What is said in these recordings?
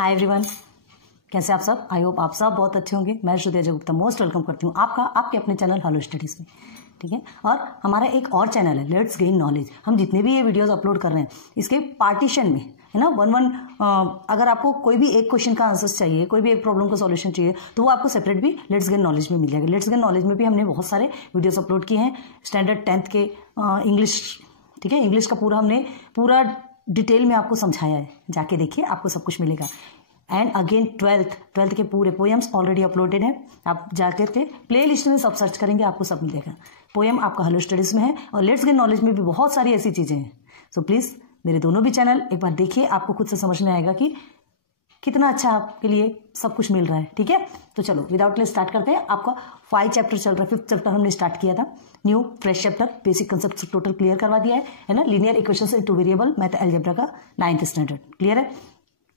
Hi everyone, कैसे आप सब? आई होप आप सब बहुत अच्छे होंगे। मैं श्रुति अजय गुप्ता मोस्ट वेलकम करती हूँ आपके अपने चैनल हेलो स्टडीज में। ठीक है, और हमारा एक और चैनल है लेट्स गेन नॉलेज। हम जितने भी ये वीडियोस अपलोड कर रहे हैं इसके पार्टीशन में है ना, वन अगर आपको कोई भी एक क्वेश्चन का आंसर चाहिए, कोई भी एक प्रॉब्लम का सॉल्यूशन चाहिए, तो वो आपको सेपरेट भी लेट्स गेन नॉलेज में मिल जाएगा। लेट्स गेन नॉलेज में भी हमने बहुत सारे वीडियोस अपलोड किए हैं। स्टैंडर्ड 10th के इंग्लिश, ठीक है, इंग्लिश का पूरा डिटेल में आपको समझाया है। जाके देखिए, आपको सब कुछ मिलेगा। एंड अगेन ट्वेल्थ के पूरे पोएम्स ऑलरेडी अपलोडेड हैं। आप जाकर के प्ले लिस्ट में सब सर्च करेंगे, आपको सब मिलेगा। पोएम आपका हेलो स्टडीज में है और लेट्स गेन नॉलेज में भी बहुत सारी ऐसी चीजें हैं। सो प्लीज मेरे दोनों भी चैनल एक बार देखिए, आपको खुद से समझ में आएगा कि कितना अच्छा आपके लिए सब कुछ मिल रहा है। ठीक है, तो चलो विदाउट लेट स्टार्ट करते हैं। आपका 5 चैप्टर चल रहा है। 5th चैप्टर हमने स्टार्ट किया था, new fresh chapter, basic concept total clear करवा दिया है ना। Linear equations in 2 variable math algebra का 9th स्टैंडर्ड क्लियर है।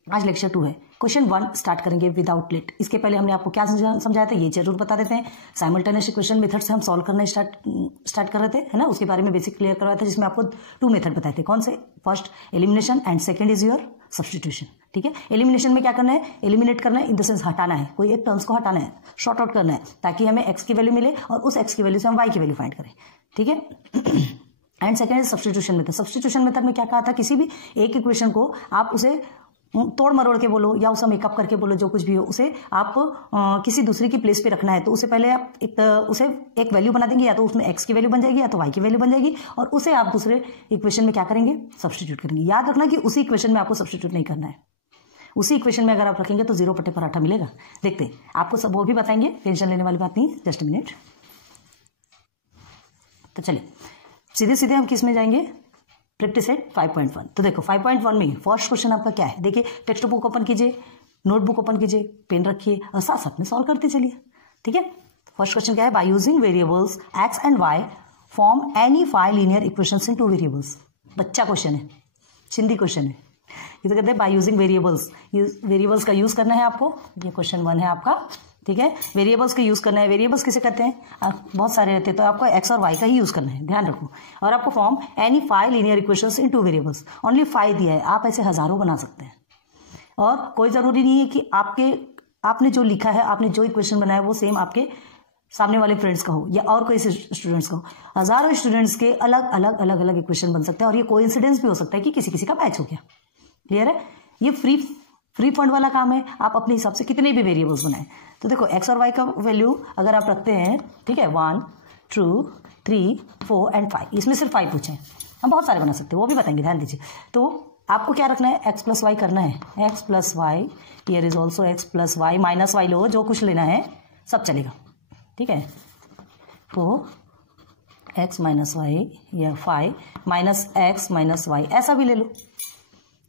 आज लेक्चर 2 है। क्वेश्चन 1 स्टार्ट करेंगे विदाउट लेट। इसके पहले हमने आपको क्या समझाया था ये जरूर बता देते हैं। साइमल्टेनियस इक्वेशन मेथड से हम सॉल्व करना स्टार्ट कर रहे थे है ना, उसके बारे में बेसिक क्लियर करवाया था, जिसमें आपको 2 मेथड बताए थे। कौन से? First elimination and second is your substitution. ठीक है, एलिमिनेशन में क्या करना है? एलिमिनेट करना है, इन द सेंस हटाना है, कोई एक टर्म्स को हटाना है, शॉर्ट आउट करना है, ताकि हमें एक्स की वैल्यू मिले और उस एक्स की वैल्यू से हम वाई की वैल्यू फाइंड करें। ठीक है, and second is substitution method. Substitution method में क्या कहा था? किसी भी एक इक्वेशन को आप उसे तोड़ मरोड़ के बोलो या उसे मेकअप करके बोलो, जो कुछ भी हो, उसे आप किसी दूसरी की प्लेस पे रखना है, तो उसे पहले आप उसे एक वैल्यू बना देंगे, या तो उसमें एक्स की वैल्यू बन जाएगी या तो वाई की वैल्यू बन जाएगी, और उसे आप दूसरे इक्वेशन में क्या करेंगे? सब्स्टिट्यूट करेंगे। याद रखना कि उसी इक्वेशन में आपको सब्स्टिट्यूट नहीं करना है। उसी इक्वेशन में अगर आप रखेंगे तो 0 पट्टे पराठा मिलेगा। देखते हैं, आपको सब वो भी बताएंगे, टेंशन लेने वाली बात नहीं है। Just minute. तो चलिए सीधे सीधे हम किस में जाएंगे? Practice set 5.1। तो देखो 5.1 में फर्स्ट क्वेश्चन आपका क्या है? देखिए, टेक्स्ट बुक ओपन कीजिए, नोटबुक ओपन कीजिए, पेन रखिए और साथ साथ में सॉल्व करते चलिए। ठीक है, फर्स्ट क्वेश्चन क्या है? By using variables x and y form any 5 linear equations in 2 variables. बच्चा क्वेश्चन है, चिंदी क्वेश्चन है। ये तो कहते हैं बाय यूजिंग वेरिएबल्स, वेरिएबल्स का यूज करना है आपको। ये क्वेश्चन 1 है आपका। ठीक है, वेरिएबल्स का यूज करना है। वेरिएबल्स किसे कहते हैं? बहुत सारे रहते हैं, तो आपको एक्स और वाई का ही यूज करना है, ध्यान रखो। और आपको form any 5 linear equations in 2 variables. Only 5 दिया है, आप ऐसे हजारों बना सकते हैं। और कोई जरूरी नहीं है कि आपने जो लिखा है, आपने जो इक्वेशन बनाया वो सेम आपके सामने वाले फ्रेंड्स का हो या और कोई स्टूडेंट्स का हो। हजारों स्टूडेंट्स के अलग अलग इक्वेशन बन सकते हैं, और ये कोइंसिडेंस भी हो सकता है कि किसी का मैच हो गया। क्लियर है? ये फ्री फंड वाला काम है। आप अपने हिसाब से कितने भी वेरिएबल्स बनाएं। तो देखो, एक्स और वाई का वैल्यू अगर आप रखते हैं, ठीक है, 1, 2, 3, 4 एंड 5, इसमें सिर्फ 5 पूछे हैं। हम बहुत सारे बना सकते हैं, वो भी बताएंगे, ध्यान दीजिए। तो आपको क्या रखना है? एक्स प्लस वाई करना है। X plus Y, here is also X plus Y, minus Y लो, जो कुछ लेना है सब चलेगा। ठीक है, तो एक्स माइनस वाई या 5 माइनस एक्स माइनस वाई, ऐसा भी ले लो।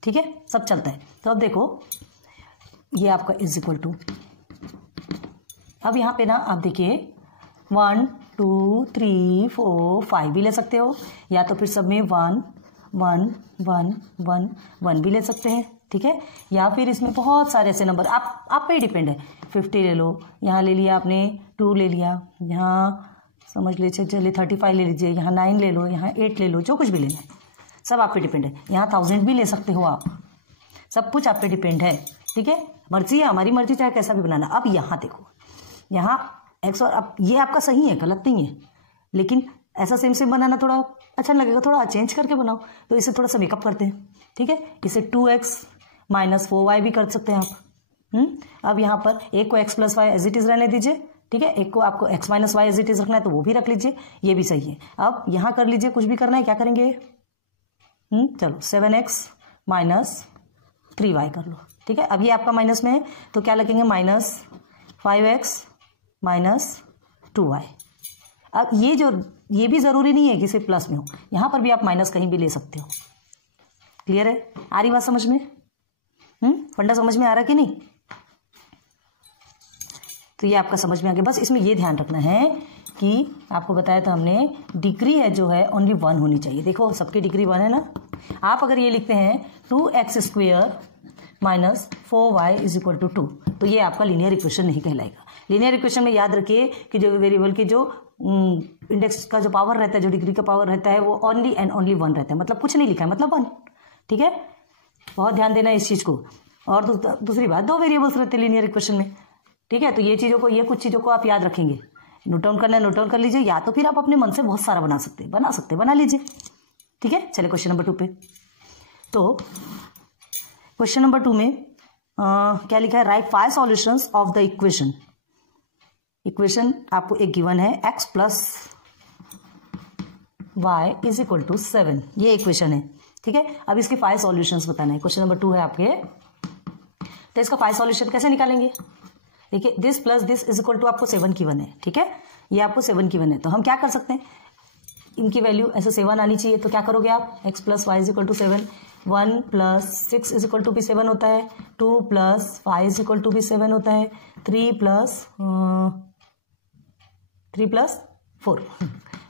ठीक है, सब चलता है। तो अब देखो, ये आपका इज इक्वल टू, अब यहाँ पे ना आप देखिए 1, 2, 3, 4, 5 भी ले सकते हो, या तो फिर सब में 1, 1, 1, 1, 1 भी ले सकते हैं। ठीक है, या फिर इसमें बहुत सारे ऐसे नंबर आप पे ही डिपेंड है। 50 ले लो, यहाँ ले लिया आपने, 2 ले लिया, यहाँ समझ लीजिए, चलिए 35 ले लीजिए, यहाँ 9 ले लो, यहाँ 8 ले लो, जो कुछ भी लेना है सब आप पे डिपेंड है। यहाँ 1000 भी ले सकते हो आप, सब कुछ आप पे डिपेंड है। ठीक है, मर्जी है, हमारी मर्जी, चाहे कैसा भी बनाना। अब यहाँ देखो, यहाँ एक्स और अब ये आपका सही है, गलत नहीं है, लेकिन ऐसा सेम बनाना थोड़ा अच्छा लगेगा, थोड़ा चेंज करके बनाओ। तो इसे थोड़ा सा मेकअप करते हैं। ठीक है, इसे 2x माइनस 4y भी कर सकते हैं आप। अब यहाँ पर एक को x plus y as it is रहने दीजिए। ठीक है, एक को आपको x माइनस वाई एज इट इज रखना है, तो वो भी रख लीजिए, ये भी सही है। अब यहाँ कर लीजिए, कुछ भी करना है, क्या करेंगे? चलो 7x माइनस 3y कर लो। ठीक है, अब ये आपका माइनस में है, तो क्या लगेंगे? Minus 5x minus 2y। अब ये भी जरूरी नहीं है कि सिर्फ प्लस में हो, यहां पर भी आप माइनस कहीं भी ले सकते हो। क्लियर है? आ रही बात समझ में? फंडा समझ में आ रहा कि नहीं? तो ये आपका समझ में आ गया। बस इसमें ये ध्यान रखना है कि आपको बताया था हमने, डिग्री है जो है ओनली 1 होनी चाहिए। देखो, सबकी डिग्री 1 है ना। आप अगर ये लिखते हैं 2x² minus 4y is equal to 2, तो ये आपका लीनियर इक्वेशन नहीं कहलाएगा। लीनियर इक्वेशन में याद रखिए कि जो वेरिएबल की जो इंडेक्स का जो पावर रहता है, जो डिग्री का पावर रहता है, वो ओनली एंड ओनली 1 रहता है। मतलब कुछ नहीं लिखा है, मतलब 1। ठीक है, बहुत ध्यान देना इस चीज को। और दूसरी बात 2 वेरिएबल्स रहते हैं लीनियर इक्वेशन में, ठीक है। तो ये कुछ चीज़ों को आप याद रखेंगे, नोट डाउन करना है नोट डाउन कर लीजिए, या तो फिर आप अपने मन से बहुत सारा बना लीजिए, ठीक है। चलिए क्वेश्चन नंबर 2 पे। तो क्वेश्चन नंबर 2 में क्या लिखा है, write 5 solutions of the equation आपको एक गिवन है x plus y is equal to 7, ये इक्वेशन है, ठीक है। अब इसके 5 सॉल्यूशंस बताना है, क्वेश्चन नंबर 2 है आपके। तो इसका 5 सॉल्यूशन कैसे निकालेंगे, देखिए this plus this is equal to आपको 7 गिवन है, ठीक है। ये आपको 7 गिवन है, तो हम क्या कर सकते हैं, इनकी वैल्यू ऐसे 7 आनी चाहिए। तो क्या करोगे आप, x plus y is equal to 7, 1 plus 6 is equal to भी 7 होता है, 2 प्लस 5 इज इक्वल टू भी 7 होता है, 3 प्लस 4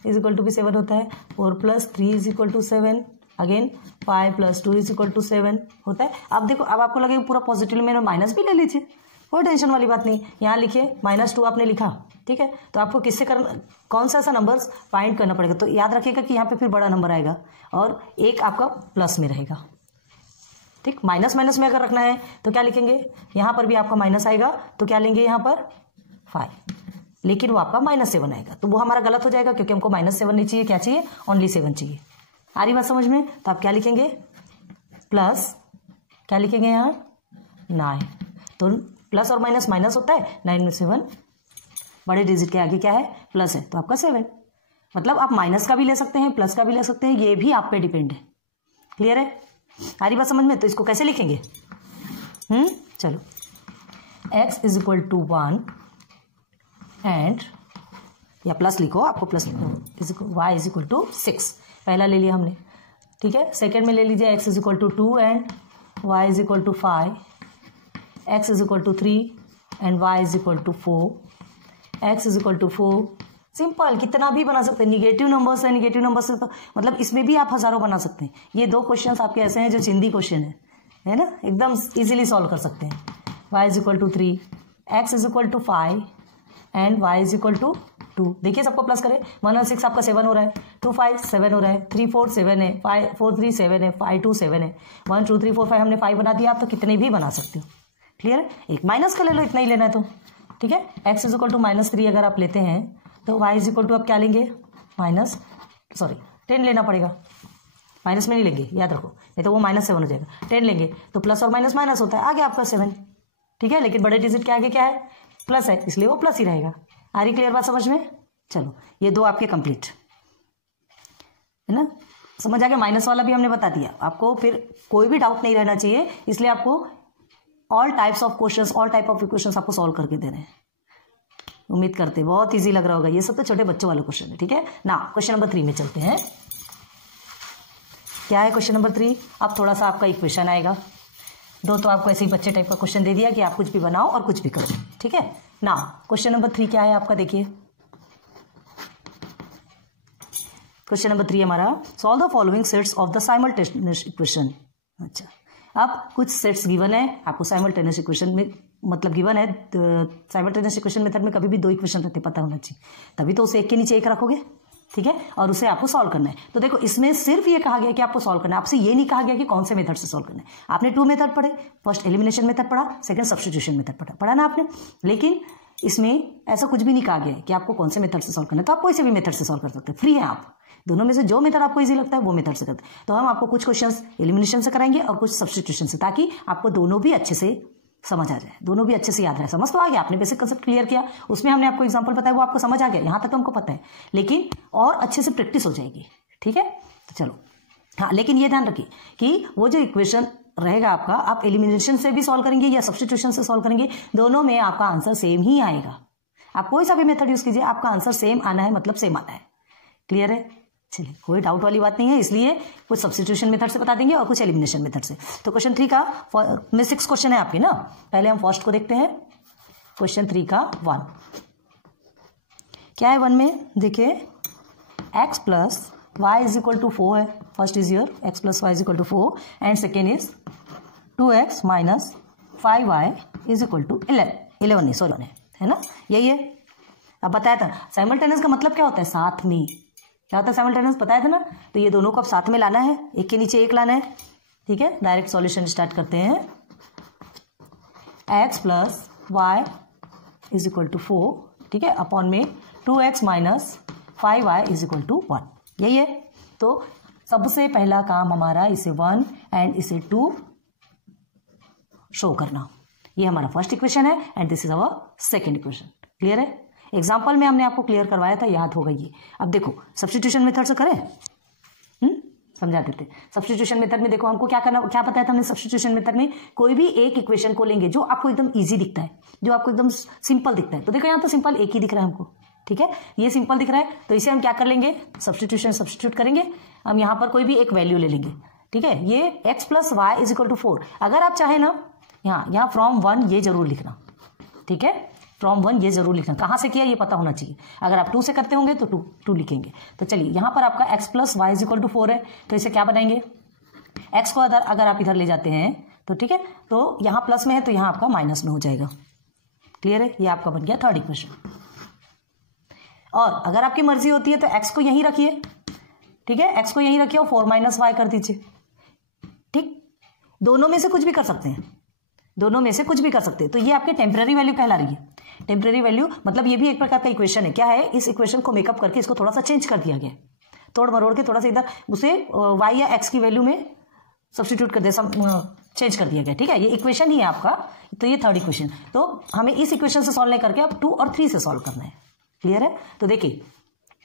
इज इक्वल टू भी 7 होता है, 4 plus 3 is equal to 7, again 5 plus 2 is equal to 7 होता है। अब देखो, अब आपको लगेगा पूरा पॉजिटिव में माइनस भी ले लीजिए, कोई टेंशन वाली बात नहीं। यहाँ लिखिए -2 आपने लिखा, ठीक है। तो आपको किससे करना, कौन सा ऐसा नंबर्स फाइंड करना पड़ेगा। तो याद रखिएगा कि यहाँ पे फिर बड़ा नंबर आएगा और एक आपका प्लस में रहेगा, ठीक। माइनस में अगर रखना है तो क्या लिखेंगे, यहाँ पर भी आपका माइनस आएगा, तो क्या लेंगे यहाँ पर 5, लेकिन वो आपका -7 आएगा, तो वो हमारा गलत हो जाएगा, क्योंकि हमको -7 नहीं चाहिए, क्या चाहिए, ओनली 7 चाहिए। आ रही बात समझ में। तो आप क्या लिखेंगे, प्लस क्या लिखेंगे यहाँ 9, तो प्लस और माइनस होता है, 9 में 7 बड़े डिजिट के आगे क्या है, प्लस है, तो आपका 7। मतलब आप माइनस का भी ले सकते हैं, प्लस का भी ले सकते हैं, ये भी आप पे डिपेंड है। क्लियर है, आ रही बात समझ में। तो इसको कैसे लिखेंगे, चलो, x is equal to 1 and, या प्लस लिखो, आपको प्लस लिखो, y इज इक्वल टू 6 पहला ले लिया हमने, ठीक है। सेकेंड में ले लीजिए x is equal to 2 and y is equal to 5, x is equal to 3 and y is equal to 4, x is equal to 4। Simple, कितना भी बना सकते हैं, निगेटिव नंबर से तो मतलब इसमें भी आप हजारों बना सकते हैं। ये 2 क्वेश्चंस आपके ऐसे हैं जो चिंदी क्वेश्चन है ना, एकदम इजीली सॉल्व कर सकते हैं। y is equal to 3, x is equal to 5 and y is equal to 2। देखिए सबको प्लस करें, 1 और 6 आपका 7 हो रहा है, 2 5 7 हो रहा है, 3 4 7 है, 5 4 3 7 है, 5 2 7 है, 1 2 3 4 5 हमने 5 बना दिया। आप तो कितने भी बना सकते हो, क्लियर है। एक माइनस का ले लो, इतना ही लेना है तो, ठीक है। x इज इक्वल टू -3 अगर आप लेते हैं तो y इज इक्वल टू आप क्या लेंगे, 10 लेना पड़ेगा, माइनस में नहीं लेंगे, याद रखो, नहीं तो वो -7 हो जाएगा। 10 लेंगे तो प्लस और माइनस होता है, आगे आपका 7, ठीक है। लेकिन बड़े डिजिट के आगे क्या है, प्लस है, इसलिए वो प्लस ही रहेगा। आ रही क्लियर बात समझ में। चलो, ये 2 आपके कंप्लीट है ना, समझ आ गया। माइनस वाला भी हमने बता दिया आपको, फिर कोई भी डाउट नहीं रहना चाहिए, इसलिए आपको ऑल टाइप ऑफ इक्वेशंस आपको सॉल्व करके दे रहे हैं। उम्मीद करते हैं बहुत इजी लग रहा होगा, ये सब तो छोटे बच्चों वाले क्वेश्चन है, ठीक है ना। क्वेश्चन नंबर 3 में चलते हैं। क्या है क्वेश्चन नंबर 3, अब थोड़ा सा आपका इक्वेशन आएगा, 2 तो आपको ऐसे ही बच्चे टाइप का क्वेश्चन दे दिया कि आप कुछ भी बनाओ और कुछ भी करो, ठीक है ना। क्वेश्चन नंबर 3 क्या है आपका, देखिए क्वेश्चन नंबर 3 हमारा, solve the following sets of the simultaneous equation. अच्छा, अब कुछ सेट्स गिवन है आपको साइमल्टेनियस इक्वेशन में, मतलब गिवन है साइमल्टेनियस इक्वेशन मेथड में कभी भी 2 इक्वेशन रहते, पता होना चाहिए, तभी तो उसे एक के नीचे एक रखोगे, ठीक है, और उसे आपको सॉल्व करना है। तो देखो, इसमें सिर्फ ये कहा गया कि आपको सॉल्व करना है, आपसे ये नहीं कहा गया कि कौन से मेथड से सॉल्व करना है। आपने 2 मेथड पढ़े, फर्स्ट एलिमिनेशन मेथड पढ़ा, सेकंड सब्स्टिट्यूशन मेथड पढ़ा ना आपने, लेकिन इसमें ऐसा कुछ भी नहीं कहा गया है कि आपको कौन से मेथड से सॉल्व करना है। तो आप कोई से भी मेथड से सॉल्व कर सकते हैं, फ्री है आप, दोनों में से जो मेथड आपको इजी लगता है वो मेथड से करते हैं। तो हम आपको कुछ क्वेश्चंस एलिमिनेशन से कराएंगे और कुछ सब्स्टिट्यूशन से, ताकि आपको दोनों भी अच्छे से समझ आ जाए, दोनों भी अच्छे से याद रहे। समझ तो आ गया, आपने बेसिक कंसेप्ट क्लियर किया, उसमें हमने आपको एग्जांपल बताया, वो आपको समझ आ गया, यहाँ तक तो हमको पता है, लेकिन और अच्छे से प्रैक्टिस हो जाएगी, ठीक है। तो चलो, हाँ, लेकिन ये ध्यान रखिए कि वो जो इक्वेशन रहेगा आपका, आप एलिमिनेशन से भी सॉल्व करेंगे या सब्स्टिट्यूशन से सॉल्व करेंगे, दोनों में आपका आंसर सेम ही आएगा। आप कोई सा भी मेथड यूज कीजिए, आपका आंसर सेम आना है, मतलब सेम आना है। क्लियर है, चलिए, कोई डाउट वाली बात नहीं है। इसलिए कुछ सब्स्टिट्यूशन मेथड से बता देंगे और कुछ एलिमिनेशन मेथड से। तो क्वेश्चन 3 का में 6 क्वेश्चन है आपके ना, पहले हम फर्स्ट को देखते हैं। क्वेश्चन 3 का 1 क्या है, 1 में देखिए x plus y is equal to 4 है, first is your x plus y is equal to 4 and second is 2x minus 5y is equal to 11 नहीं, सॉरी, है ना, यही है। अब बताया था साइमल्टेनियस का मतलब क्या होता है, साथ में, क्या होता है साइमल्टेनियस, बताया था ना। तो ये दोनों को अब साथ में लाना है, एक के नीचे एक लाना है, ठीक है। डायरेक्ट सॉल्यूशन स्टार्ट करते हैं। X plus y is equal to 4, ठीक है, अपॉन में 2x minus 5y is equal to 1, यही है। तो सबसे पहला काम हमारा इसे 1 एंड इसे 2 शो करना। ये हमारा फर्स्ट इक्वेशन है and this is our second equation. Clear है? एग्जाम्पल में हमने आपको क्लियर करवाया था, याद होगा ये। अब देखो सब्स्टिट्यूशन मेथड से करें, समझा देते। सब्स्टिट्यूशन मेथड में देखो हमको क्या करना, क्या बताया था हमने सब्स्टिट्यूशन मेथड में, कोई भी एक इक्वेशन को लेंगे जो आपको एकदम इजी दिखता है, जो आपको एकदम सिंपल दिखता है। तो देखो यहाँ तो सिंपल एक ही दिख रहा है हमको, ठीक है, ये सिंपल दिख रहा है, तो इसे हम क्या कर लेंगे, सब्स्टिट्यूट करेंगे। हम यहाँ पर कोई भी एक वैल्यू ले लेंगे, ठीक है, ये x plus y is equal to 4। अगर आप चाहे ना यहाँ फ्रॉम 1 ये जरूर लिखना, ठीक है, फ्रॉम 1 ये जरूर लिखना। कहाँ से किया ये पता होना चाहिए। अगर आप 2 से करते होंगे तो 2 लिखेंगे। तो चलिए यहाँ पर आपका x plus y is equal to 4 है, तो इसे क्या बनाएंगे, x को अगर आप इधर ले जाते हैं तो ठीक है, तो यहाँ प्लस में है तो यहाँ आपका माइनस में हो जाएगा। क्लियर है? ये आपका बन गया थर्ड इक्वेशन। और अगर आपकी मर्जी होती है तो x को यहीं रखिए, ठीक है, x को यहीं रखिए और 4 माइनस वाई कर दीजिए। ठीक, दोनों में से कुछ भी कर सकते हैं, दोनों में से कुछ भी कर सकते हैं। तो ये आपके टेम्पररी वैल्यू कहला रही है। टेम्पररी वैल्यू मतलब ये भी एक प्रकार का इक्वेशन है। क्या है, इस इक्वेशन को मेकअप करके इसको थोड़ा सा चेंज कर दिया गया, तोड़ मरोड़ के थोड़ा सा इधर उसे y या x की वैल्यू में सब्स्टिट्यूट कर दिया, चेंज कर दिया गया। ठीक है, ये इक्वेशन ही है आपका। तो ये थर्ड इक्वेशन, तो हमें इस इक्वेशन से सॉल्व नहीं करके अब 2 और 3 से सॉल्व करना है। क्लियर है? तो देखिए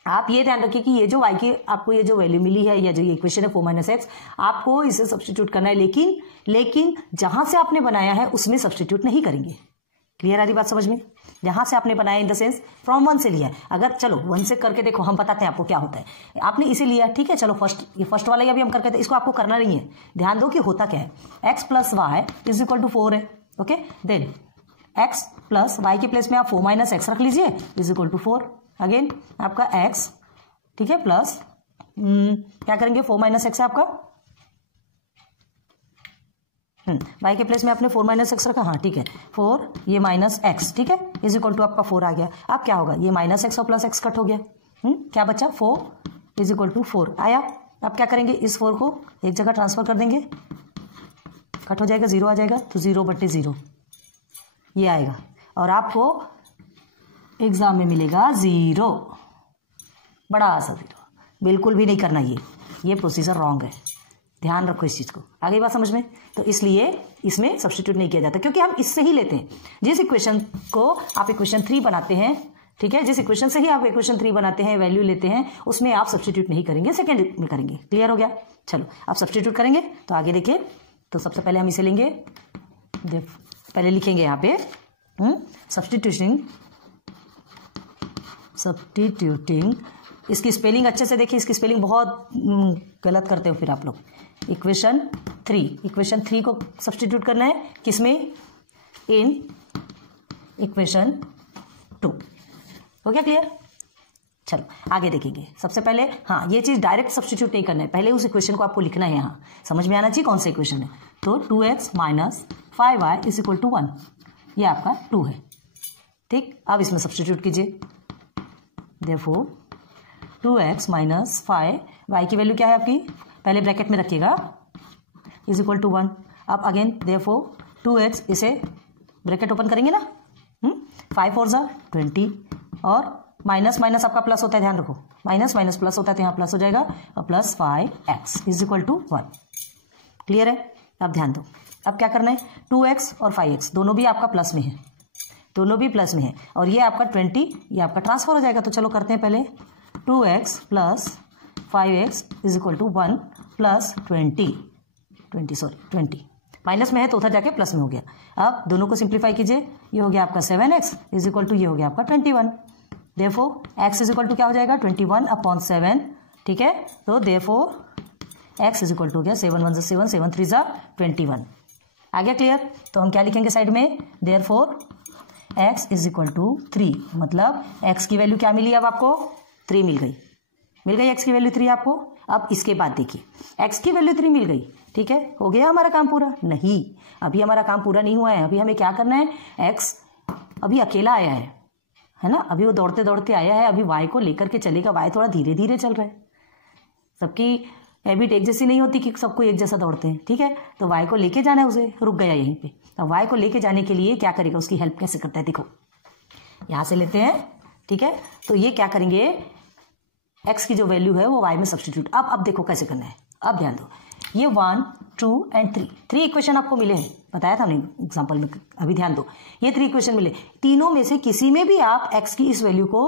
आप ये ध्यान रखिए कि ये जो y की आपको ये जो वैल्यू मिली है या जो ये इक्वेशन है 4 माइनस एक्स, आपको इसे सब्स्टिट्यूट करना है, लेकिन जहां से आपने बनाया है उसमें सब्स्टिट्यूट नहीं करेंगे। क्लियर आ रही बात समझ में? जहां से आपने बनाया इन द सेंस फ्रॉम 1 से लिया है। अगर चलो 1 से करके देखो, हम बताते हैं आपको क्या होता है। आपने इसे लिया, ठीक है, चलो ये फर्स्ट वाला ही अभी हम करके, इसको आपको करना नहीं है। ध्यान दो कि होता क्या है, x plus y is equal to 4 है। Okay, then x plus y के प्लेस में आप 4 माइनस एक्स रख लीजिए इज इक्वल टू 4। अगेन आपका x, ठीक है, प्लस क्या करेंगे, 4 माइनस एक्स है आपका, y के प्लेस में आपने 4 माइनस एक्स रखा, हाँ ठीक है, 4 ये माइनस एक्स, ठीक है, इज इक्वल टू आपका 4 आ गया। अब क्या होगा, ये माइनस एक्स और प्लस एक्स कट हो गया, क्या बचा, 4 इज इक्वल टू 4 आया। अब क्या करेंगे, इस 4 को एक जगह ट्रांसफर कर देंगे, कट हो जाएगा, 0 आ जाएगा, तो 0/0 ये आएगा और आपको एग्जाम में मिलेगा 0, बड़ा सा 0। बिल्कुल भी नहीं करना, ये प्रोसीजर रॉन्ग है, ध्यान रखो इस चीज को। आगे बात समझ में? तो इसलिए इसमें सब्स्टिट्यूट नहीं किया जाता, क्योंकि हम इससे ही लेते हैं। जिस इक्वेशन को आप इक्वेशन 3 बनाते हैं, ठीक है, जिस इक्वेशन से ही आप इक्वेशन 3 बनाते हैं, वैल्यू लेते हैं, उसमें आप सब्स्टिट्यूट नहीं करेंगे, सेकेंड में करेंगे। क्लियर हो गया? चलो अब सब्स्टिट्यूट करेंगे, तो आगे देखिए। तो सबसे पहले हम इसे लेंगे, पहले लिखेंगे यहाँ पे सब्स्टिट्यूटिंग। इसकी स्पेलिंग अच्छे से देखिए, इसकी स्पेलिंग बहुत गलत करते हो फिर आप लोग। इक्वेशन 3 को सब्स्टिट्यूट करना है किसमें, इन इक्वेशन 2। हो गया क्लियर? चलो आगे देखेंगे। सबसे पहले हाँ, ये चीज डायरेक्ट सब्स्टिट्यूट नहीं करना है, पहले उस इक्वेशन को आपको लिखना है। यहाँ समझ में आना चाहिए कौन सा इक्वेशन है। तो 2x minus 5y is equal to 1, ये आपका 2 है। ठीक, अब इसमें सब्स्टिट्यूट कीजिए। देयरफॉर 2x माइनस 5y की वैल्यू क्या है आपकी, पहले ब्रैकेट में रखिएगा, इज इक्वल टू 1। अब अगेन देयरफॉर 2x, इसे ब्रैकेट ओपन करेंगे ना, 5 4 ज़ा 20 और माइनस माइनस आपका प्लस होता है, ध्यान रखो, माइनस माइनस प्लस होता है, तो यहाँ प्लस हो जाएगा और plus 5x is equal to 1। Clear है? अब ध्यान दो, अब क्या करना है, 2x और 5x दोनों भी आपका प्लस में है, दोनों भी प्लस में है, और ये आपका 20, ये आपका ट्रांसफर हो जाएगा। तो चलो करते हैं पहले, 2x plus 5x is equal to 1 plus 20 minus में है तो उधर जाके प्लस में हो गया। अब दोनों को सिंप्लीफाई कीजिए, ये हो गया आपका 7x इज इक्वल टू, ये हो गया आपका 21। Therefore x is equal to क्या हो जाएगा, 21/7। ठीक है, तो therefore x is equal to हो गया 7 1 7 7 3 21। आ गया क्लियर? तो हम क्या लिखेंगे साइड में, therefore x is equal to 3, मतलब x की वैल्यू क्या मिली, अब आपको 3 मिल गई x की वैल्यू 3 आपको। अब इसके बाद देखिए, x की वैल्यू 3 मिल गई, ठीक है, हो गया हमारा काम पूरा? नहीं, अभी हमारा काम पूरा नहीं हुआ है। अभी हमें क्या करना है, x अभी अकेला आया है ना, अभी वो दौड़ते दौड़ते आया है, अभी y को लेकर के चलेगा। y थोड़ा धीरे धीरे चल रहा है, सबकी हैबिट एक जैसी नहीं होती कि सबको एक जैसा दौड़ते हैं, ठीक है। तो वाई को लेके जाना है, उसे रुक गया यहीं पे। तो वाई को लेके जाने के लिए क्या करेगा, उसकी हेल्प कैसे करता है, देखो यहाँ से लेते हैं, ठीक है। तो ये क्या करेंगे, एक्स की जो वैल्यू है वो वाई में सब्सटीट्यूट। अब देखो कैसे करना है, अब ध्यान दो। ये 1, 2 एंड 3 इक्वेशन आपको मिले हैं, बताया था हमने एग्जाम्पल में। अभी ध्यान दो, ये 3 इक्वेशन मिले, तीनों में से किसी में भी आप एक्स की इस वैल्यू को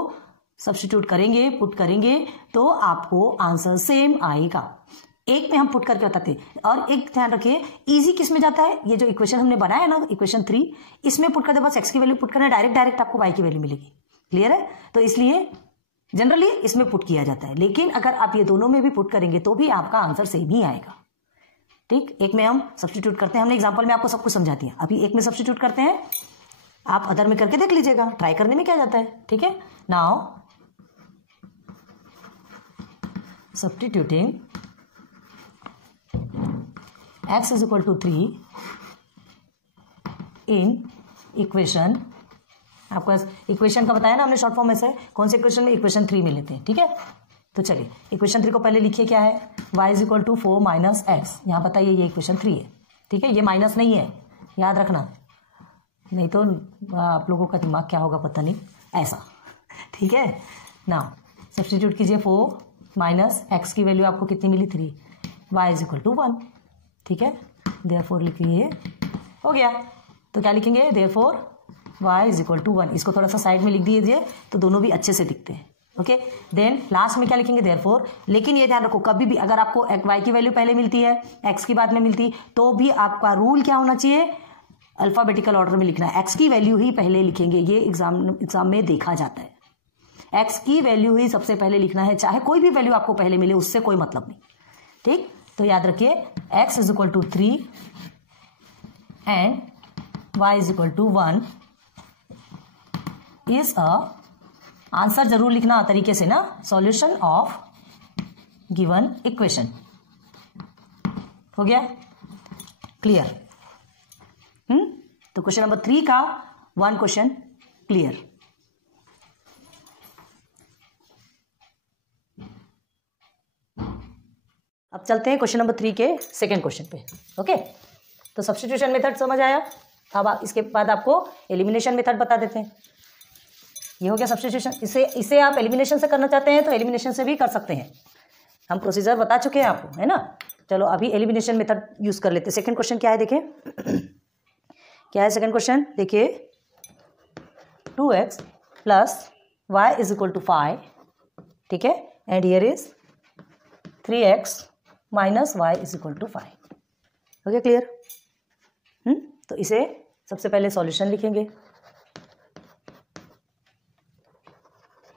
सब्सटीट्यूट करेंगे, पुट करेंगे, तो आपको आंसर सेम आएगा। एक में हम पुट करके बताते हैं, और एक ध्यान रखिए, इजी किस में जाता है, ये जो इक्वेशन हमने बनाया ना, इक्वेशन 3, इसमें पुट करते बस एक्स की वैल्यू पुट करना, डायरेक्ट आपको वाई की वैल्यू मिलेगी। क्लियर है। तो इसलिए जनरली इसमें पुट किया जाता है, लेकिन अगर आप ये दोनों में भी पुट करेंगे तो भी आपका आंसर सेम ही आएगा। ठीक, एक में हम सब्सटीट्यूट करते हैं, हमने एग्जांपल में आपको सब कुछ समझा दिया। अभी एक में सब्सटीट्यूट करते हैं, आप अदर में करके देख लीजिएगा, ट्राई करने में क्या जाता है, ठीक है। Now substituting x is equal to 3 in equation, आपको इक्वेशन का बताया ना हमने शॉर्ट फॉर्म में से, कौन से इक्वेशन में, इक्वेशन 3 में लेते हैं, ठीक है। तो चलिए इक्वेशन 3 को पहले लिखिए, क्या है, y is equal to 4 minus x. यहाँ बताइए ये इक्वेशन 3 है, ठीक है, ये माइनस नहीं है, याद रखना, नहीं तो आप लोगों का दिमाग क्या होगा पता नहीं, ऐसा, ठीक है ना। सब्सटीट्यूट कीजिए, 4 माइनस एक्स की वैल्यू आपको कितनी मिली, 3, y इज इक्वल टू 1, ठीक है। देयरफॉर लिखिए, हो गया। तो क्या लिखेंगे, therefore y is equal to 1, इसको थोड़ा सा साइड में लिख दीजिए तो दोनों भी अच्छे से दिखते हैं, ओके। देन लास्ट में क्या लिखेंगे, देयरफॉर। लेकिन ये ध्यान रखो, कभी भी अगर आपको y की वैल्यू पहले मिलती है, x की बाद में मिलती, तो भी आपका रूल क्या होना चाहिए, अल्फाबेटिकल ऑर्डर में लिखना है, x की वैल्यू ही पहले लिखेंगे, ये एग्जाम में देखा जाता है। x की वैल्यू ही सबसे पहले लिखना है, चाहे कोई भी वैल्यू आपको पहले मिले, उससे कोई मतलब नहीं, ठीक। तो याद रखिए, x is equal to 3 and y is equal to 1 is a, answer जरूर लिखना तरीके से ना, सॉल्यूशन ऑफ गिवन इक्वेशन। हो गया क्लियर। तो क्वेश्चन नंबर 3 का 1 क्वेश्चन क्लियर। अब चलते हैं क्वेश्चन नंबर 3 के सेकेंड क्वेश्चन पे, ओके। तो सब्स्टिट्यूशन मेथड समझ आया। अब इसके बाद आपको एलिमिनेशन मेथड बता देते हैं। ये हो गया सब्स्टिट्यूशन। इसे आप एलिमिनेशन से करना चाहते हैं तो एलिमिनेशन से भी कर सकते हैं, हम प्रोसीजर बता चुके हैं आपको, है ना। चलो अभी एलिमिनेशन मेथड यूज कर लेते हैं। सेकंड क्वेश्चन क्या है, देखिए क्या है सेकंड क्वेश्चन, देखिए 2x plus y is equal to 5, ठीक है, and here is 3x minus y is equal to 5। हो गया क्लियर। तो इसे सबसे पहले सॉल्यूशन लिखेंगे,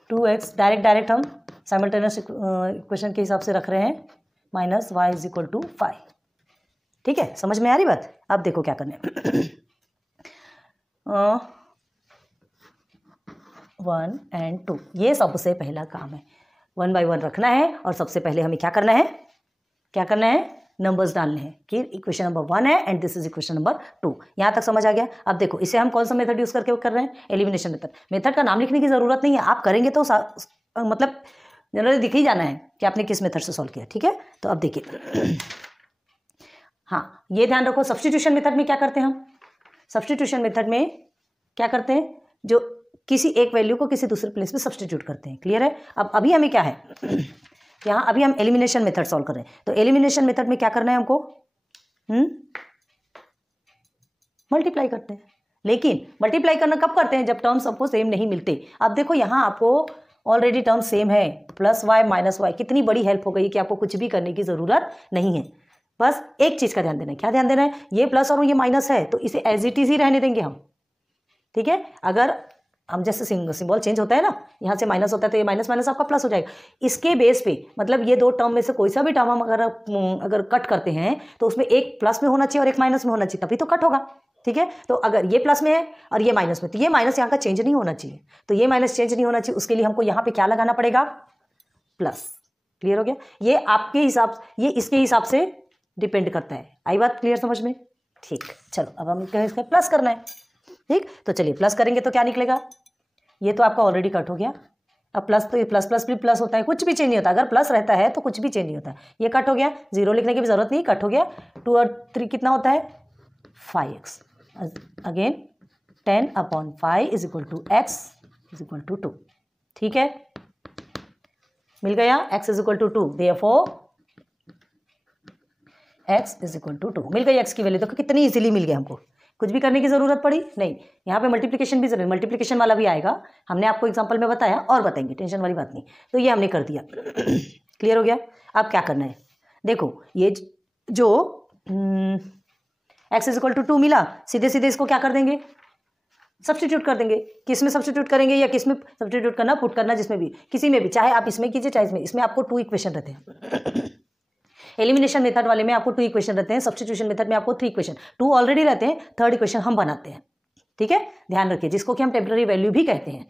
2x डायरेक्ट हम साइमल्टेनियस इक्वेशन के हिसाब से रख रहे हैं, minus y is equal to 5, ठीक है। समझ में आ रही बात। अब देखो क्या करना है, 1 and 2, ये सबसे पहला काम है, 1 by 1 रखना है। और सबसे पहले हमें क्या करना है, नंबर्स डालने हैं कि इक्वेशन नंबर 1 है and this is equation number 2। यहाँ तक समझ आ गया। अब देखो इसे हम कौन सा मेथड यूज करके कर रहे हैं, एलिमिनेशन मेथड। मेथड का नाम लिखने की जरूरत नहीं है, आप करेंगे तो मतलब जनरली दिख ही जाना है कि आपने किस मेथड से सॉल्व किया, ठीक है। तो अब देखिए, हाँ ये ध्यान रखो, सब्स्टिट्यूशन मेथड में क्या करते हैं हम, सब्स्टिट्यूशन मेथड में क्या करते हैं, जो किसी एक वैल्यू को किसी दूसरे प्लेस में सब्स्टिट्यूट करते हैं। क्लियर है। अब अभी हमें क्या है, यहाँ अभी हम एलिमिनेशन मेथड सॉल्व कर रहे हैं। तो एलिमिनेशन मेथड में क्या करना है हमको, मल्टीप्लाई करते हैं। लेकिन मल्टीप्लाई करना कब करते हैं, जब टर्म्स सबको सेम नहीं मिलते। अब देखो यहाँ आपको ऑलरेडी टर्म सेम है, प्लस वाई माइनस वाई, कितनी बड़ी हेल्प हो गई कि आपको कुछ भी करने की जरूरत नहीं है। बस एक चीज का ध्यान देना है, क्या ध्यान देना है, ये प्लस और ये माइनस है तो इसे एज इट इज ही रहने देंगे हम, ठीक है। अगर हम जैसे सिंबल चेंज होता है ना, यहाँ से माइनस होता है तो ये माइनस माइनस आपका प्लस हो जाएगा। इसके बेस पे मतलब ये दो टर्म में से कोई सा भी टर्म हम अगर कट करते हैं तो उसमें एक प्लस में होना चाहिए और एक माइनस में होना चाहिए, तभी तो कट होगा, ठीक है। तो अगर ये प्लस में है और ये माइनस में, तो ये माइनस यहाँ का चेंज नहीं होना चाहिए, तो ये माइनस चेंज नहीं होना चाहिए, उसके लिए हमको यहाँ पे क्या लगाना पड़ेगा, प्लस। क्लियर हो गया। ये आपके हिसाब, ये इसके हिसाब से डिपेंड करता है। आई बात क्लियर समझ में, ठीक। चलो अब हम इसका प्लस करना है, ठीक। तो चलिए प्लस करेंगे तो क्या निकलेगा, ये तो आपका ऑलरेडी कट हो गया अब प्लस तो प्लस प्लस भी प्लस होता है, कुछ भी चेंज नहीं होता। अगर प्लस रहता है तो कुछ भी चेंज नहीं होता है। ये कट हो गया, 0 लिखने की भी जरूरत नहीं, कट हो गया। 2 और 3 कितना होता है 5x। Again 10/5 is equal to x is equal to 2। ठीक है, मिल गया x is equal to 2, therefore x is equal to 2। मिल गई x की वैल्यू। देखो कितनी इजीली मिल गया, हमको कुछ भी करने की जरूरत पड़ी नहीं। यहाँ पे मल्टीप्लिकेशन भी जरूरी, मल्टीप्लिकेशन वाला भी आएगा, हमने आपको एग्जांपल में बताया और बताएंगे, टेंशन वाली बात नहीं। तो ये हमने कर दिया। क्लियर हो गया। अब क्या करना है, देखो ये जो x इज इक्वल टू 2 मिला, सीधे सीधे इसको क्या कर देंगे, सब्सटीट्यूट कर देंगे। किस में सब्सटीट्यूट करेंगे या किस में सब्सटीट्यूट करना, पुट करना, जिसमें भी, किसी में भी, चाहे आप इसमें कीजिए चाहे इसमें। इसमें आपको 2 इक्वेशन रहते हैं। एलिमिनेशन मेथड वाले में आपको 2 इक्वेशन रहते हैं, सब्स्टिट्यूशन मेथड में आपको 3 इक्वेशन। 2 ऑलरेडी रहते हैं, 3rd इक्वेशन हम बनाते हैं। ठीक है, ध्यान रखिए, जिसको कि हम टेम्पररी वैल्यू भी कहते हैं।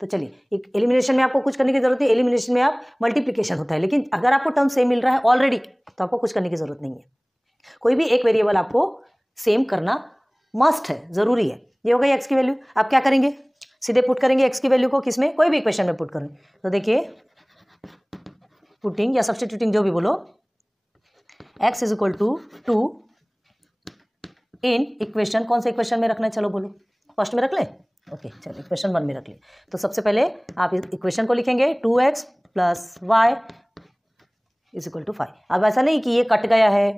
तो चलिए, एक एलिमिनेशन में आपको कुछ करने की जरूरत है, एलिमिनेशन में आप मल्टीप्लिकेशन होता है, लेकिन अगर आपको टर्म सेम मिल रहा है ऑलरेडी तो आपको कुछ करने की जरूरत नहीं है। कोई भी एक वेरिएबल आपको सेम करना मस्ट है, जरूरी है। ये हो गई एक्स की वैल्यू। आप क्या करेंगे, सीधे पुट करेंगे एक्स की वैल्यू को किसमें, कोई भी इक्वेशन में पुट करेंगे। तो देखिए, पुटिंग या सब्स्टिट्यूटिंग जो भी बोलो, x is equal to 2 in equation, कौन से इक्वेशन में रखना है, चलो बोलो, फर्स्ट में रख ले। ओके, चलो इक्वेशन 1 में रख ले। तो सबसे पहले आप इस इक्वेशन को लिखेंगे 2x plus y is equal to 5। अब ऐसा नहीं कि ये कट गया है,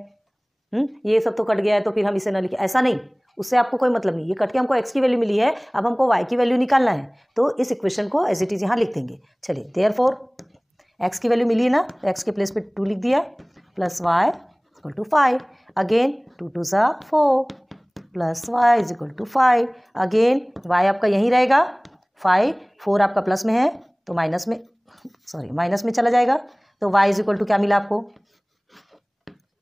ये सब तो कट गया है तो फिर हम इसे ना लिखे, ऐसा नहीं, उससे आपको कोई मतलब नहीं। ये कट के हमको x की वैल्यू मिली है, अब हमको y की वैल्यू निकालना है, तो इस इक्वेशन को एज इट इज यहाँ लिख देंगे। चलिए, देयरफॉर x की वैल्यू मिली है ना, तो x के प्लेस पे 2 लिख दिया, plus y equal to 5। Again 2 2 सा 4 plus y is equal to 5। Again y आपका यहीं रहेगा, 5 4 आपका प्लस में है तो माइनस में चला जाएगा। तो y इज इक्वल टू क्या मिला आपको,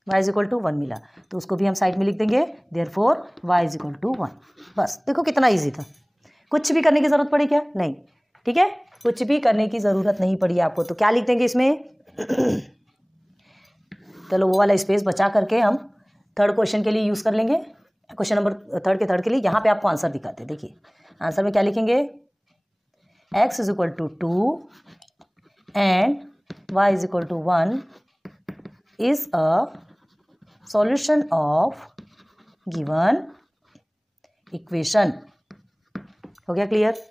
y इज इक्वल टू 1 मिला, तो उसको भी हम साइड में लिख देंगे, therefore y is equal to 1। बस देखो कितना ईजी था, कुछ भी करने की जरूरत पड़ी क्या, नहीं। ठीक है, कुछ भी करने की जरूरत नहीं पड़ी आपको। तो क्या लिख देंगे इसमें, चलो वो वाला स्पेस बचा करके हम 3rd क्वेश्चन के लिए यूज़ कर लेंगे। क्वेश्चन नंबर 3rd के लिए यहाँ पे आपको आंसर दिखाते हैं। देखिए आंसर में क्या लिखेंगे, x is equal to 2 and y is equal to 1 is a solution of given equation. हो गया क्लियर।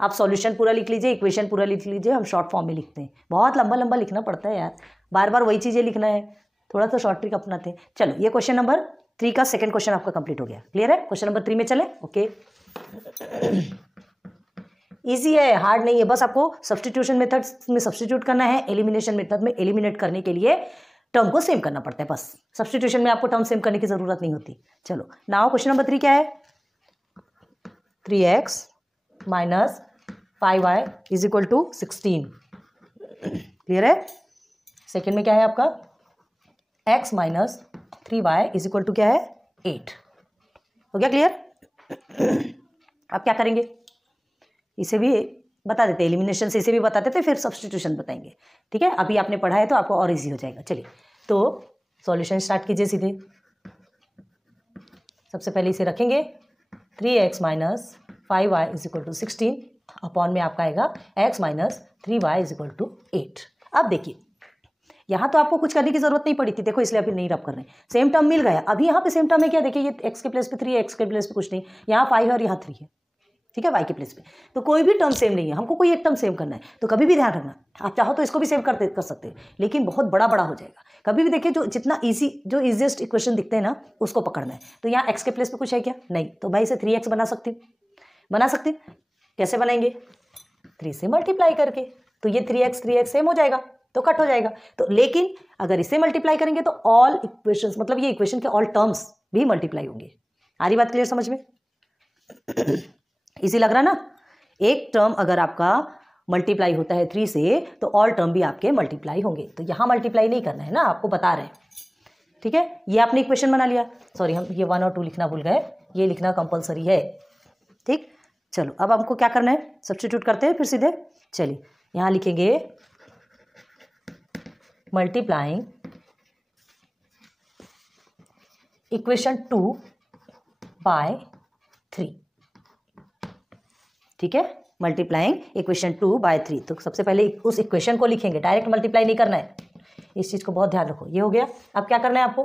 आप सॉल्यूशन पूरा लिख लीजिए, इक्वेशन पूरा लिख लीजिए, हम शॉर्ट फॉर्म में लिखते हैं। बहुत लंबा लंबा लिखना पड़ता है यार, बार बार वही चीज़ें लिखना है, थोड़ा सा शॉर्ट ट्रिक अपनाते हैं। चलो, ये क्वेश्चन नंबर 3 का सेकंड क्वेश्चन आपका कंप्लीट हो गया। क्लियर है, क्वेश्चन नंबर 3 में चले। ओके, इजी है, हार्ड नहीं है, बस आपको सब्स्टिट्यूशन मेथड में सब्स्टिट्यूट करना है, एलिमिनेशन मेथड में एलिमिनेट करने के लिए टर्म को सेम करना पड़ता है। बस सब्स्टिट्यूशन में आपको टर्म सेम करने की जरूरत नहीं होती। चलो, नाउ क्वेश्चन नंबर 3 क्या है, 3x minus 5y is equal to 16। Clear है। सेकेंड में क्या है आपका, x minus 3y is equal to क्या है, 8। हो गया क्लियर। अब क्या करेंगे, इसे भी बता देते, एलिमिनेशन से इसे भी बता देते, फिर सब्स्टिट्यूशन बताएंगे। ठीक है, अभी आपने पढ़ा है तो आपको और इजी हो जाएगा। चलिए, तो सॉल्यूशन स्टार्ट कीजिए सीधे। सबसे पहले इसे रखेंगे 3x minus 5y is equal to 16 upon में आपका आएगा x minus 3y is equal to 8। अब देखिए, यहाँ तो आपको कुछ करने की जरूरत नहीं पड़ी थी, देखो इसलिए अभी नहीं रब कर रहे हैं, सेम टर्म मिल गया। अभी यहाँ पे सेम टर्म है क्या, देखिए ये x के प्लेस पे 3 है, x के प्लेस पे कुछ नहीं, यहाँ 5 है और यहाँ 3 है। ठीक है, y के प्लेस पे तो कोई भी टर्म सेम नहीं है, हमको कोई एक टर्म सेम करना है। तो कभी भी ध्यान रखना, आप चाहो तो इसको भी सेव कर सकते हैं, लेकिन बहुत बड़ा बड़ा हो जाएगा। कभी भी देखिए, जो जितना ईजी, जो ईजिएस्ट इक्वेशन दिखते हैं ना, उसको पकड़ना है। तो यहाँ x के प्लेस पे कुछ है क्या, नहीं, तो भाई इसे 3x बना सकती हूँ। कैसे बनाएंगे, 3 से मल्टीप्लाई करके। तो ये 3x सेम हो जाएगा, तो कट हो जाएगा। तो लेकिन अगर इसे मल्टीप्लाई करेंगे तो ऑल इक्वेशंस, मतलब ये इक्वेशन के ऑल टर्म्स भी मल्टीप्लाई होंगे। आ रही बात क्लियर समझ में, इजी लग रहा ना। एक टर्म अगर आपका मल्टीप्लाई होता है 3 से, तो ऑल टर्म भी आपके मल्टीप्लाई होंगे। तो यहाँ मल्टीप्लाई नहीं करना है ना, आपको बता रहे हैं। ठीक है, ये आपने इक्वेशन बना लिया। सॉरी, हम ये 1 और 2 लिखना भूल गए, ये लिखना कंपलसरी है। ठीक, चलो अब हमको क्या करना है, सब्स्टिट्यूट करते हैं फिर सीधे। चलिए, यहाँ लिखेंगे मल्टीप्लाइंग इक्वेशन 2 बाय 3। ठीक है, मल्टीप्लाइंग इक्वेशन 2 बाय 3। तो सबसे पहले उस इक्वेशन को लिखेंगे, डायरेक्ट मल्टीप्लाई नहीं करना है, इस चीज़ को बहुत ध्यान रखो। ये हो गया। अब क्या करना है आपको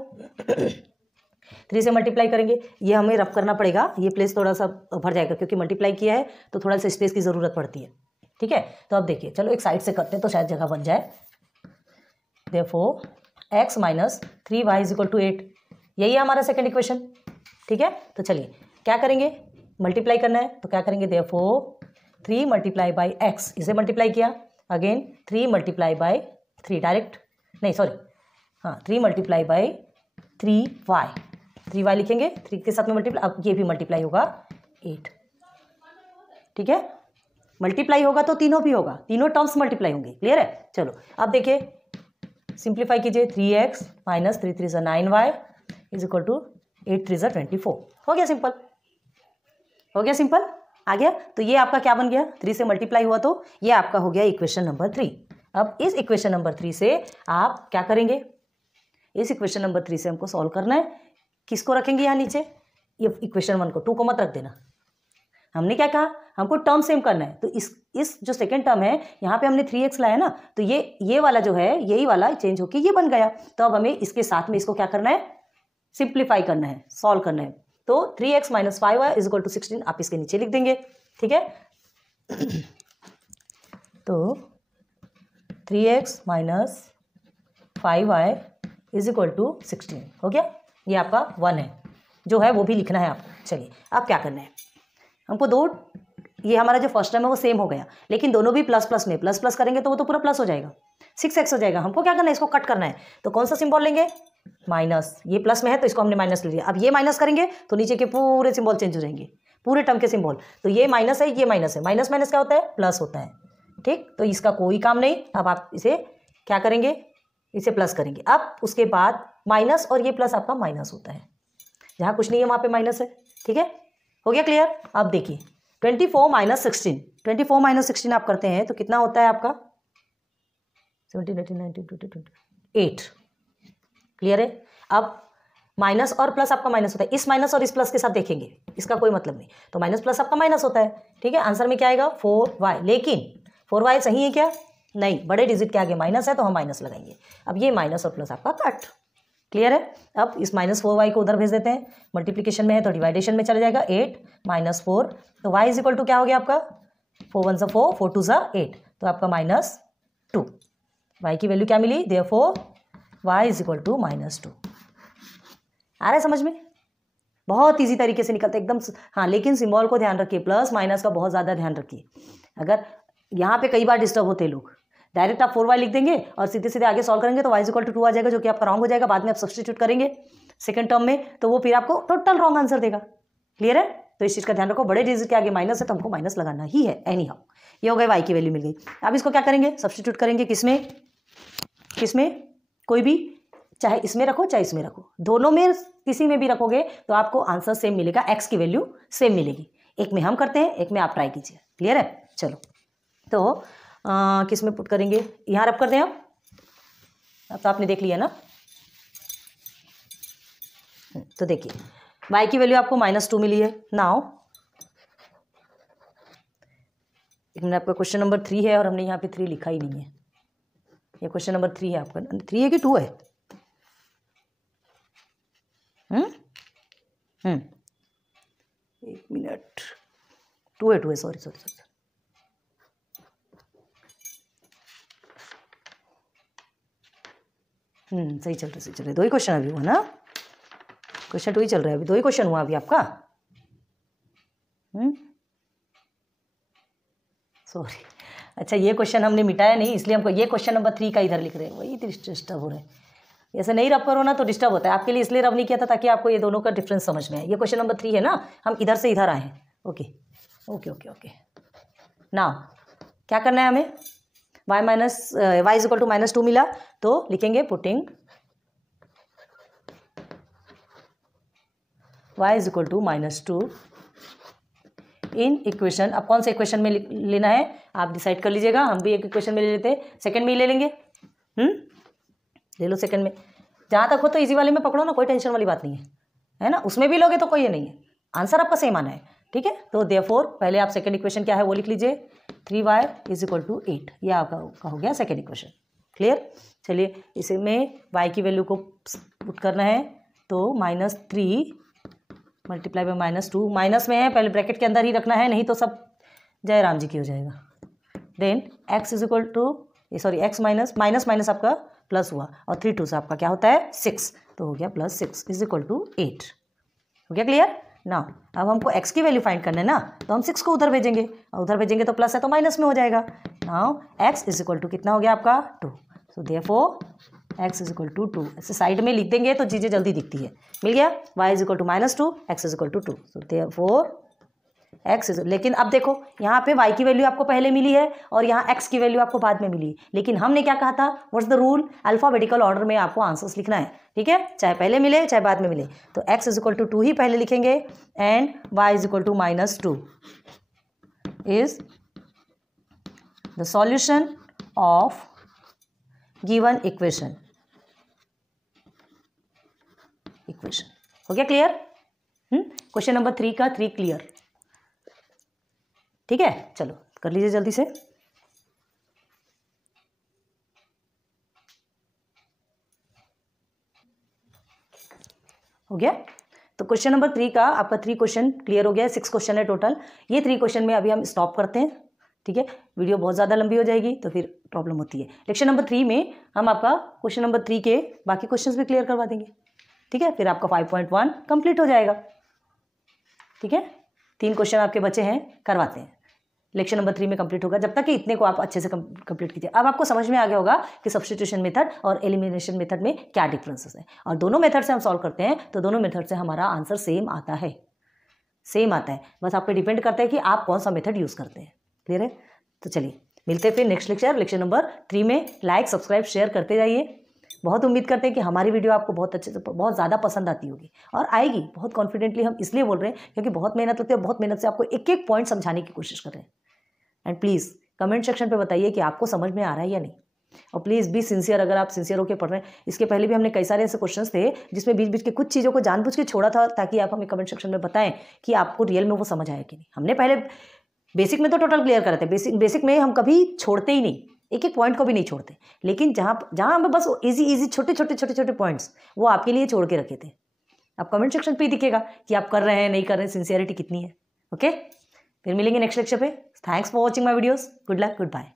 3 से मल्टीप्लाई करेंगे, ये हमें रब करना पड़ेगा, ये प्लेस थोड़ा सा भर जाएगा क्योंकि मल्टीप्लाई किया है तो थोड़ा सा स्पेस की ज़रूरत पड़ती है। ठीक है, तो अब देखिए, चलो एक साइड से करते हैं तो शायद जगह बन जाए। Therefore x minus 3y is equal to 8, यही है हमारा सेकंड इक्वेशन। ठीक है, तो चलिए क्या करेंगे, मल्टीप्लाई करना है तो क्या करेंगे, देयरफॉर 3 मल्टीप्लाई बाई x, इसे मल्टीप्लाई किया, अगेन 3 मल्टीप्लाई बाई 3, डायरेक्ट नहीं सॉरी, हाँ 3 मल्टीप्लाई बाई 3y, 3y लिखेंगे, 3 के साथ में मल्टीप्लाई, अब ये भी मल्टीप्लाई होगा 8। ठीक है, मल्टीप्लाई होगा तो तीनों भी होगा, तीनों टर्म्स मल्टीप्लाई होंगे। क्लियर है, चलो अब देखिए सिंप्लीफाई कीजिए, 3x minus 3 3 9y is equal to 8 3 24। हो गया सिंपल, हो गया सिंपल, आ गया। तो ये आपका क्या बन गया, 3 से मल्टीप्लाई हुआ तो ये आपका हो गया इक्वेशन नंबर 3। अब इस इक्वेशन नंबर 3 से आप क्या करेंगे, इस इक्वेशन नंबर 3 से हमको सॉल्व करना है, किसको रखेंगे यहाँ नीचे, ये इक्वेशन 1 को, 2 को मत रख देना। हमने क्या कहा, हमको टर्म सेम करना है, तो इस जो सेकंड टर्म है यहाँ पे हमने 3x लाया ना, तो ये वाला जो है, यही वाला चेंज होके ये बन गया। तो अब हमें इसके साथ में इसको क्या करना है, सिंप्लीफाई करना है, सॉल्व करना है। तो 3x minus 5y is equal to 16 आप इसके नीचे लिख देंगे। ठीक है, तो 3x minus 5y is equal to 16 हो गया। ये आपका 1 है, जो है वो भी लिखना है आप। चलिए अब क्या करना है, हमको दो, ये हमारा जो फर्स्ट टर्म है वो सेम हो गया, लेकिन दोनों भी प्लस प्लस में, प्लस प्लस करेंगे तो वो तो पूरा प्लस हो जाएगा, 6x हो जाएगा। हमको क्या करना है, इसको कट करना है, तो कौन सा सिंबल लेंगे, माइनस। ये प्लस में है तो इसको हमने माइनस ले लिया, अब ये माइनस करेंगे तो नीचे के पूरे सिंबल चेंज हो जाएंगे, पूरे टर्म के सिंबल। तो ये माइनस है, ये माइनस है, माइनस माइनस क्या होता है, प्लस होता है। ठीक, तो इसका कोई काम नहीं। अब आप इसे क्या करेंगे, इसे प्लस करेंगे। अब उसके बाद माइनस और ये प्लस आपका माइनस होता है, जहाँ कुछ नहीं है वहाँ पे माइनस है। ठीक है, हो गया क्लियर। अब देखिए 24 माइनस 16, 24 माइनस 16 आप करते हैं तो कितना होता है आपका 17 18 19 20 28। क्लियर है। अब माइनस और प्लस आपका माइनस होता है, इस माइनस और इस प्लस के साथ देखेंगे, इसका कोई मतलब नहीं, तो माइनस प्लस आपका माइनस होता है। ठीक है, आंसर में क्या आएगा 4y, लेकिन 4y सही है क्या, नहीं, बड़े डिजिट के आगे माइनस है तो हम माइनस लगाएंगे। अब ये माइनस और प्लस आपका कट। क्लियर है। अब इस माइनस 4y को उधर भेज देते हैं, मल्टीप्लिकेशन में है तो डिवाइडेशन में चला जाएगा, 8 माइनस 4, तो y इज इक्वल टू क्या हो गया आपका 4 1 4 4 2 8, तो आपका -2। y की वैल्यू क्या मिली, therefore y is equal to -2। आ रहा है समझ में, बहुत इजी तरीके से निकलता है एकदम। हाँ, लेकिन सिंबल को ध्यान रखिए, प्लस माइनस का बहुत ज़्यादा ध्यान रखिए। अगर यहाँ पे कई बार डिस्टर्ब होते हैं लोग, डायरेक्ट आप 4y लिख देंगे और सीधे सीधे आगे सॉल्व करेंगे तो y इक्वल टू 2 आ जाएगा, जो कि आपका रॉन्ग हो जाएगा। बाद में आप सब्सटीट्यूट करेंगे सेकंड टर्म में तो वो फिर आपको टोटल रॉन्ग आंसर देगा। क्लियर है, तो इस चीज़ का ध्यान रखो, बड़े डिजिट के आगे माइनस है तो हमको माइनस लगाना ही है एनी हाउ। ये हो गए, y की वैल्यू मिल गई। अब इसको क्या करेंगे, सब्सटीट्यूट करेंगे, किसमें किसमें, कोई भी, चाहे इसमें रखो चाहे इसमें रखो, दोनों में किसी में भी रखोगे तो आपको आंसर सेम मिलेगा, x की वैल्यू सेम मिलेगी। एक में हम करते हैं, एक में आप ट्राई कीजिए। क्लियर है, चलो तो किस में पुट करेंगे, यहाँ रब कर दें आप। अब तो आपने देख लिया ना, तो देखिए y की वैल्यू आपको -2 मिली है। नाउ एक मिनट, आपका क्वेश्चन नंबर 3 है और हमने यहाँ पे 3 लिखा ही नहीं है। ये क्वेश्चन नंबर 3 है आपका, 3 है कि 2 है? एक मिनट, 2 है, सॉरी सॉरी सॉरी, सही चल रहा है। 2 ही क्वेश्चन अभी हुआ ना, क्वेश्चन 2 ही चल रहा है अभी, 2 ही क्वेश्चन हुआ अभी आपका। सॉरी, अच्छा ये क्वेश्चन हमने मिटाया नहीं, इसलिए हमको ये क्वेश्चन नंबर 3 का इधर लिख रहे हैं, वही डिस्टर्ब हो रहे हैं। ऐसे नहीं रब करो ना तो डिस्टर्ब होता है, आपके लिए इसलिए रब नहीं किया था ताकि आपको ये दोनों का डिफरेंस समझ में आए। ये क्वेश्चन नंबर 3 है ना, हम इधर से इधर आए हैं। Okay okay okay okay, now क्या करना है हमें, y इज इक्वल टू -2 मिला तो लिखेंगे putting y is equal to -2 in equation. अब कौन से इक्वेशन में लेना है आप डिसाइड कर लीजिएगा, हम भी एक इक्वेशन में ले लेते हैं, सेकंड में ही ले लेंगे। ले लो सेकंड में, जहाँ तक हो तो इजी वाले में पकड़ो ना, कोई टेंशन वाली बात नहीं है, है ना। उसमें भी लोगे तो कोई ये नहीं है, आंसर आपका सेम आना है। ठीक है। तो देयरफॉर पहले आप सेकंड इक्वेशन क्या है वो लिख लीजिए, 3y इज इक्वल टू 8, यह आपका हो गया सेकंड इक्वेशन। क्लियर। चलिए इसमें y की वैल्यू को पुट करना है, तो -3 मल्टीप्लाई बाय -2, माइनस में है पहले ब्रैकेट के अंदर ही रखना है, नहीं तो सब जयराम जी की हो जाएगा। Then x is equal to x minus आपका प्लस हुआ, और 3 2 से आपका क्या होता है 6, तो हो गया +6 इज इक्वल टू 8। हो गया क्लियर ना। अब हमको x की वैल्यू फाइंड करना है ना, तो हम 6 को उधर भेजेंगे, और उधर भेजेंगे तो प्लस है तो माइनस में हो जाएगा। Now x is equal to कितना हो गया आपका 2, so therefore x is equal to 2, ऐसे साइड में लिख देंगे तो चीज़ें जल्दी दिखती है। मिल गया, y is equal to -2, x is equal to 2, so therefore x is, लेकिन अब देखो यहाँ पे y की वैल्यू आपको पहले मिली है और यहाँ x की वैल्यू आपको बाद में मिली, लेकिन हमने क्या कहा था, what's the rule, alphabetical order में आपको आंसर्स लिखना है, ठीक है, चाहे पहले मिले चाहे बाद में मिले। तो x इज इक्वल टू 2 ही पहले लिखेंगे, and y is equal to -2 is the solution of given equation. हो गया क्लियर। क्वेश्चन नंबर 3 का 3 क्लियर, ठीक है। चलो कर लीजिए जल्दी से। हो गया। तो क्वेश्चन नंबर 3 का आपका 3 क्वेश्चन क्लियर हो गया है, 6 क्वेश्चन है टोटल। ये 3 क्वेश्चन में अभी हम स्टॉप करते हैं, ठीक है, वीडियो बहुत ज़्यादा लंबी हो जाएगी तो फिर प्रॉब्लम होती है। लेक्चर नंबर 3 में हम आपका क्वेश्चन नंबर 3 के बाकी क्वेश्चंस भी क्लियर करवा देंगे, ठीक है, फिर आपका 5.1 कंप्लीट हो जाएगा, ठीक है। 3 क्वेश्चन आपके बचे हैं, करवाते हैं, लेक्चर नंबर 3 में कंप्लीट होगा, जब तक कि इतने को आप अच्छे से कंप्लीट कीजिए। अब आपको समझ में आ गया होगा कि सब्स्टिट्यूशन मेथड और एलिमिनेशन मेथड में क्या डिफरेंसेस है, और दोनों मेथड से हम सॉल्व करते हैं तो दोनों मेथड से हमारा आंसर सेम आता है, बस आप पे डिपेंड करता है कि आप कौन सा मेथड यूज़ करते हैं। क्लियर है। तो चलिए मिलते हैं फिर नेक्स्ट लेक्चर नंबर 3 में। लाइक सब्सक्राइब शेयर करते जाइए। बहुत उम्मीद करते हैं कि हमारी वीडियो आपको बहुत अच्छे से बहुत ज़्यादा पसंद आती होगी, और आएगी बहुत कॉन्फिडेंटली हम इसलिए बोल रहे हैं क्योंकि बहुत मेहनत होती है, बहुत मेहनत से आपको एक एक पॉइंट समझाने की कोशिश कर रहे हैं। एंड प्लीज़ कमेंट सेक्शन पे बताइए कि आपको समझ में आ रहा है या नहीं, और प्लीज़ बी सिंसियर, अगर आप सिंसियर होकर पढ़ रहे हैं। इसके पहले भी हमने कई सारे ऐसे क्वेश्चंस थे जिसमें बीच बीच के कुछ चीज़ों को जानबूझ के छोड़ा था, ताकि आप हमें कमेंट सेक्शन में बताएं कि आपको रियल में वो समझ आया कि नहीं। हमने पहले बेसिक में तो टोटल क्लियर करे थे, बेसिक में हम कभी छोड़ते ही नहीं, एक एक पॉइंट को भी नहीं छोड़ते, लेकिन जहाँ हमें बस इजी छोटे छोटे पॉइंट्स वो आपके लिए छोड़ के रखे थे। आप कमेंट सेक्शन पे ही दिखेगा कि आप कर रहे हैं नहीं कर रहे हैं, सिंसियरिटी कितनी है। ओके, फिर मिलेंगे नेक्स्ट लेक्चर पे। Thanks for watching my videos. Good luck, good bye.